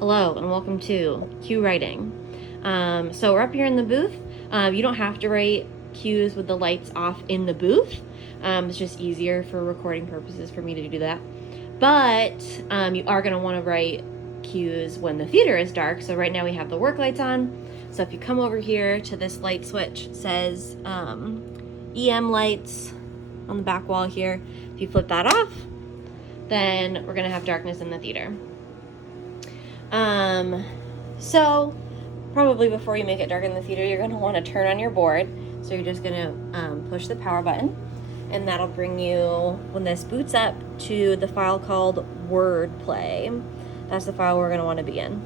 Hello and welcome to cue writing. So we're up here in the booth. You don't have to write cues with the lights off in the booth. It's just easier for recording purposes for me to do that. But you are going to want to write cues when the theater is dark. So right now we have the work lights on. So if you come over here to this light switch, it says EM lights on the back wall here. If you flip that off, then we're going to have darkness in the theater. So probably before you make it dark in the theater, you're going to want to turn on your board. So you're just going to push the power button, and that'll bring you, when this boots up, to the file called Wordplay. That's the file we're going to want to be in.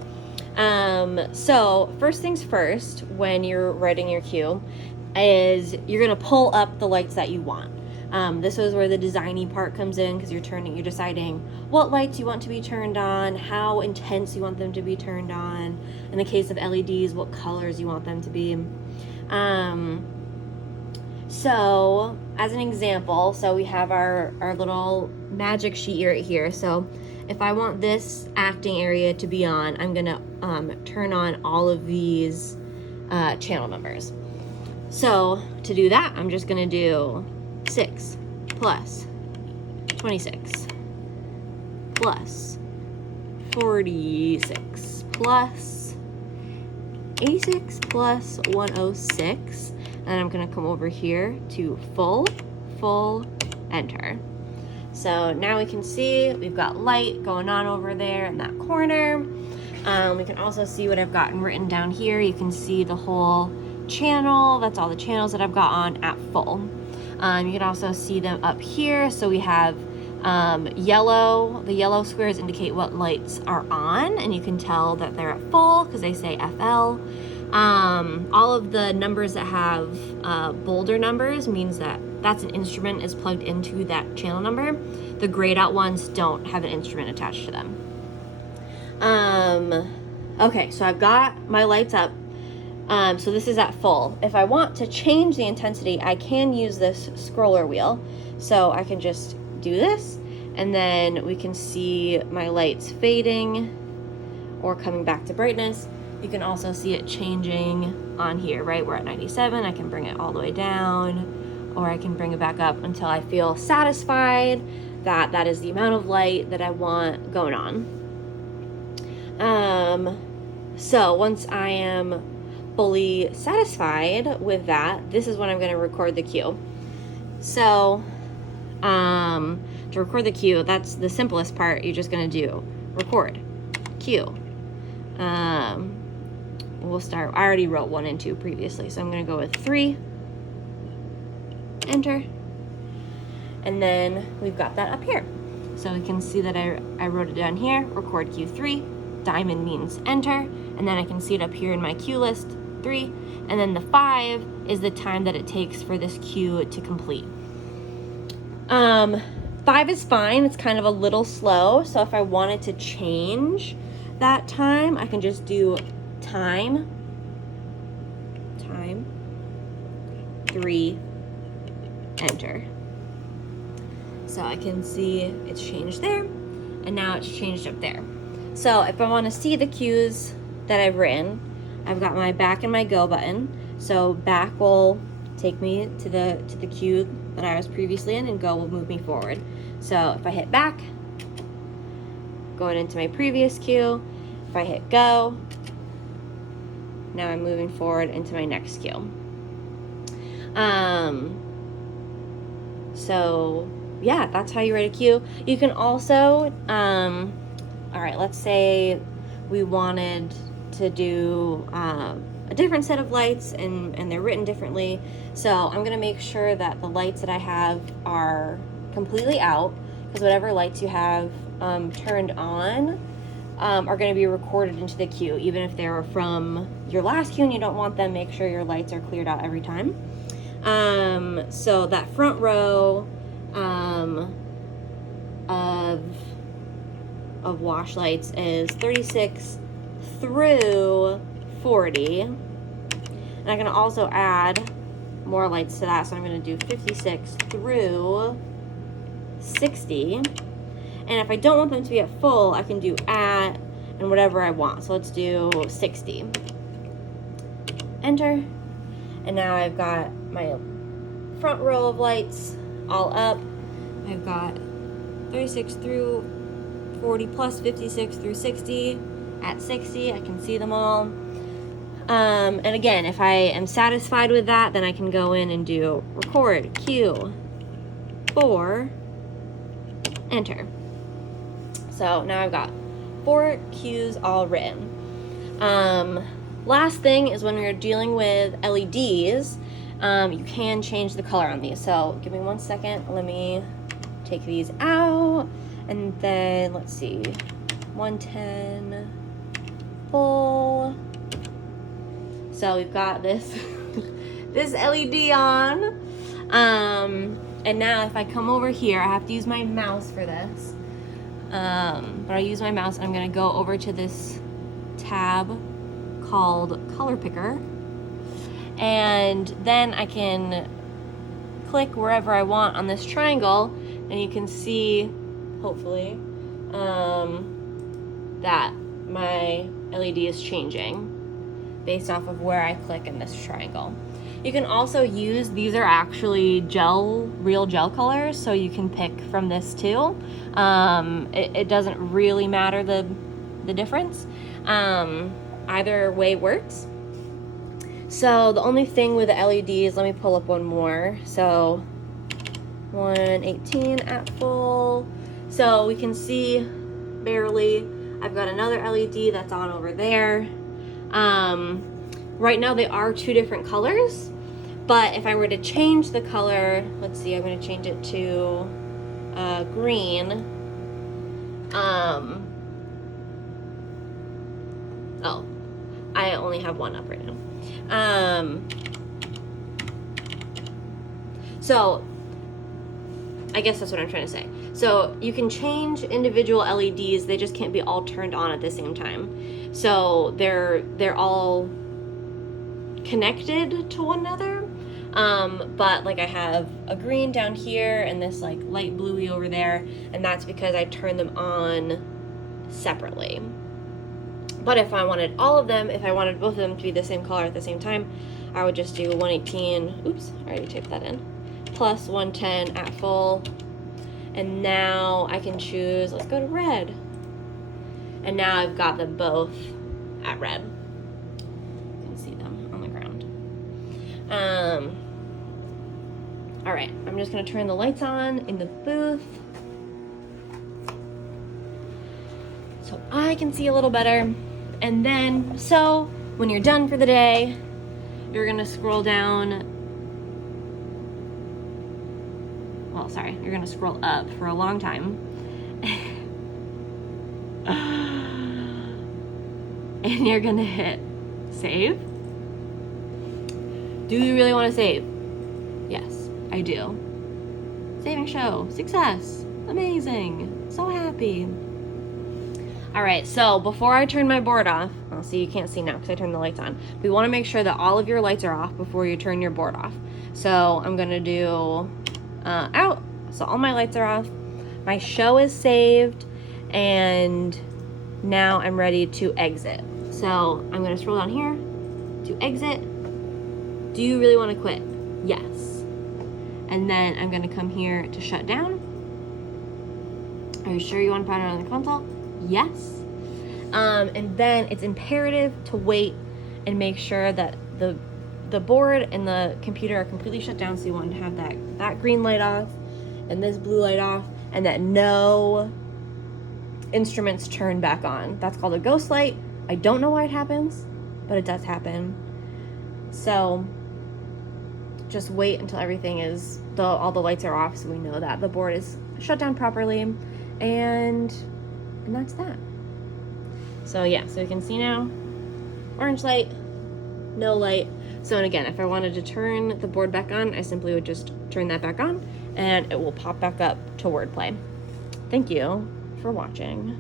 So first things first, when you're writing your cue, is you're going to pull up the lights that you want. This is where the designy part comes in, because you're deciding what lights you want to be turned on, how intense you want them to be turned on. In the case of LEDs, what colors you want them to be. So as an example, so we have our little magic sheet right here. So if I want this acting area to be on, I'm gonna turn on all of these channel numbers. So to do that, I'm just gonna do 6 plus 26 plus 46 plus 86 plus 106, and I'm going to come over here to full, enter. So now we can see we've got light going on over there in that corner. We can also see what I've gotten written down here. You can see the whole channel. That's all the channels that I've got on at full. You can also see them up here. So we have yellow. The yellow squares indicate what lights are on, and you can tell that they're at full because they say FL. All of the numbers that have bolder numbers means that that's an instrument is plugged into that channel number. The grayed out ones don't have an instrument attached to them. Okay, so I've got my lights up. So this is at full. If I want to change the intensity, I can use this scroller wheel. So I can just do this, and then we can see my lights fading or coming back to brightness. You can also see it changing on here, right? We're at 97. I can bring it all the way down, or I can bring it back up until I feel satisfied that that is the amount of light that I want going on. So once I am fully satisfied with that, this is when I'm going to record the cue. So to record the cue, that's the simplest part. You're just going to do record cue. We'll start. I already wrote 1 and 2 previously, so I'm going to go with 3, enter, and then we've got that up here. So we can see that I wrote it down here, record cue 3, diamond means enter, and then I can see it up here in my cue list, 3, and then the 5 is the time that it takes for this cue to complete. 5 is fine. It's kind of a little slow, so if I wanted to change that time, I can just do time 3, enter. So I can see it's changed there, and now it's changed up there. So if I want to see the cues that I've written, I've got my back and my go button. So back will take me to the cue that I was previously in, and go will move me forward. So if I hit back, going into my previous cue. If I hit go, now I'm moving forward into my next cue. So yeah, that's how you write a cue. You can also, all right, let's say we wanted to do a different set of lights, and they're written differently. So I'm gonna make sure that the lights that I have are completely out, because whatever lights you have turned on are going to be recorded into the cue. Even if they're from your last cue and you don't want them, make sure your lights are cleared out every time. So that front row of wash lights is 36 through 40, and I'm going to also add more lights to that, so I'm going to do 56 through 60. And if I don't want them to be at full, I can do at, and whatever I want. So let's do 60. Enter. And now I've got my front row of lights all up. I've got 36 through 40 plus 56 through 60. At 60, I can see them all. And again, if I am satisfied with that, then I can go in and do record Q 4, enter. So now I've got 4 cues all written. Last thing is when we're dealing with LEDs, you can change the color on these. So give me 1 second. Let me take these out. And then let's see, 110 full. So we've got this this LED on. And now if I come over here, I have to use my mouse for this. But I use my mouse. I'm gonna go over to this tab called Color Picker, and then I can click wherever I want on this triangle, and you can see, hopefully, that my LED is changing based off of where I click in this triangle. You can also use, these are actually real gel colors, so you can pick from this too. It doesn't really matter the difference. Either way works. So the only thing with the LEDs, let me pull up one more. So 118 at full. So we can see barely. I've got another LED that's on over there. Right now they are 2 different colors, but if I were to change the color, let's see, I'm going to change it to green. Oh, I only have one up right now. So I guess that's what I'm trying to say. So you can change individual LEDs, they just can't be all turned on at the same time. So they're all connected to one another. But like I have a green down here and this like light bluey over there, and that's because I turned them on separately. But if I wanted all of them, if I wanted both of them to be the same color at the same time, I would just do 118, oops, I already typed that in, plus 110 at full. And now I can choose, let's go to red. And now I've got them both at red. You can see them on the ground. All right, I'm just gonna turn the lights on in the booth so I can see a little better. And then, so when you're done for the day, you're gonna scroll down. Well, sorry, you're gonna scroll up for a long time. And you're gonna hit save. Do you really wanna save? Yes, I do. Saving show, success, amazing, so happy. All right, so before I turn my board off, I'll see, you can't see now because I turned the lights on. We wanna make sure that all of your lights are off before you turn your board off. So I'm gonna do out, so all my lights are off. My show is saved, and now I'm ready to exit. So I'm gonna scroll down here to exit. Do you really wanna quit? Yes. And then I'm gonna come here to shut down. Are you sure you want to put it on the console? Yes. And then it's imperative to wait and make sure that the board and the computer are completely shut down. So you want to have that green light off and this blue light off, and that no instruments turn back on. That's called a ghost light. I don't know why it happens, but it does happen. So just wait until everything is, all the lights are off, so we know that the board is shut down properly, and that's that. So yeah, so you can see now, orange light, no light. So, and again, if I wanted to turn the board back on, I simply would just turn that back on, and it will pop back up to wordplay. Thank you for watching.